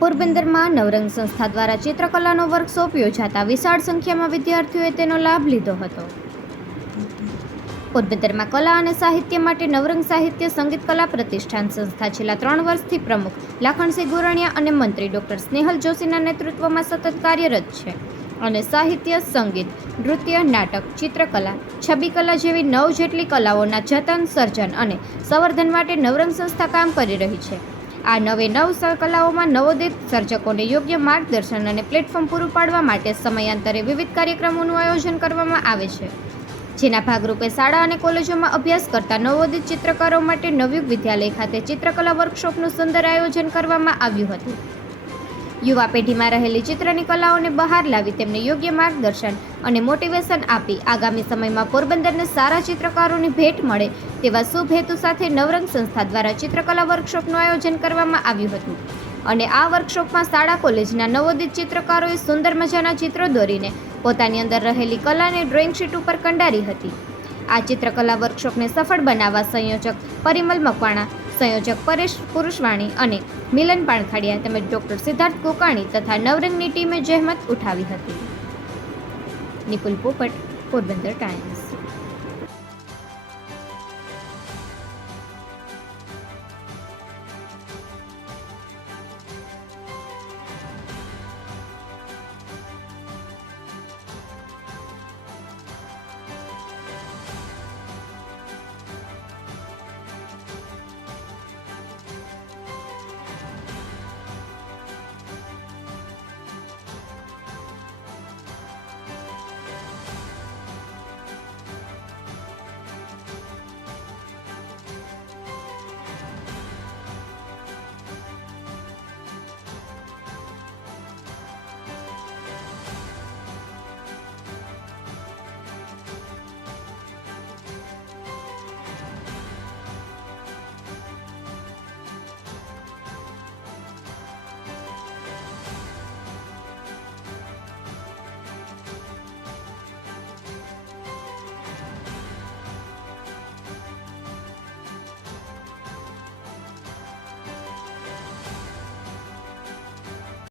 પોરબંદરમાં નવરંગ સંસ્થા દ્વારા ચિત્રકલાનો વર્કશોપ યોજાતા વિશાળ સંખ્યામાં વિદ્યાર્થીઓએ તેનો લાભ લીધો હતો. પોરબંદરમાં કલા અને સાહિત્ય માટે નવરંગ સાહિત્ય સંગીત કલા પ્રતિષ્ઠાન સંસ્થા છેલ્લા ત્રણ વર્ષથી પ્રમુખ લાખણસિંહ ગોરણિયા અને મંત્રી ડોક્ટર સ્નેહલ જોશીના નેતૃત્વમાં સતત કાર્યરત છે અને સાહિત્ય, સંગીત, નૃત્ય, નાટક, ચિત્રકલા, છબીકલા જેવી નવ જેટલી કલાઓના જતન, સર્જન અને સંવર્ધન માટે નવરંગ સંસ્થા કામ કરી રહી છે. આ નવે નવ કલાઓમાં નવોદિત સર્જકોને યોગ્ય માર્ગદર્શન અને પ્લેટફોર્મ પૂરું પાડવા માટે સમયાંતરે વિવિધ કાર્યક્રમોનું આયોજન કરવામાં આવે છે. જેના ભાગરૂપે શાળા અને કોલેજોમાં અભ્યાસ કરતા નવોદિત ચિત્રકારો માટે નવયુગ વિદ્યાલય ખાતે ચિત્રકલા વર્કશોપનું સુંદર આયોજન કરવામાં આવ્યું હતું. યુવા પેઢીમાં રહેલી ચિત્રની કલાઓને બહાર લાવી તેમને યોગ્ય માર્ગદર્શન અને મોટિવેશન આપી આગામી સમયમાં પોરબંદરને સારા ચિત્રકારોની ભેટ મળે તેવા શુભ હેતુ સાથે નવરંગ સંસ્થા દ્વારા ચિત્રકલા વર્કશોપનું આયોજન કરવામાં આવ્યું હતું. અને આ વર્કશોપમાં શાળા કોલેજના નવોદિત ચિત્રકારોએ સુંદર મજાના ચિત્રો દોરીને પોતાની અંદર રહેલી કલાને ડ્રોઈંગ શીટ ઉપર કંડારી હતી. આ ચિત્રકલા વર્કશોપને સફળ બનાવવા સંયોજક પરિમલ મકવાણા સંયોજક પરેશ પુરુષવાણી અને મિલન પાણખાડિયા તેમજ ડોક્ટર સિદ્ધાર્થ કોકાણી તથા નવરંગની ટીમે જહેમત ઉઠાવી હતી. નિપુલ પોપટ, પોરબંદર ટાઈમ્સ.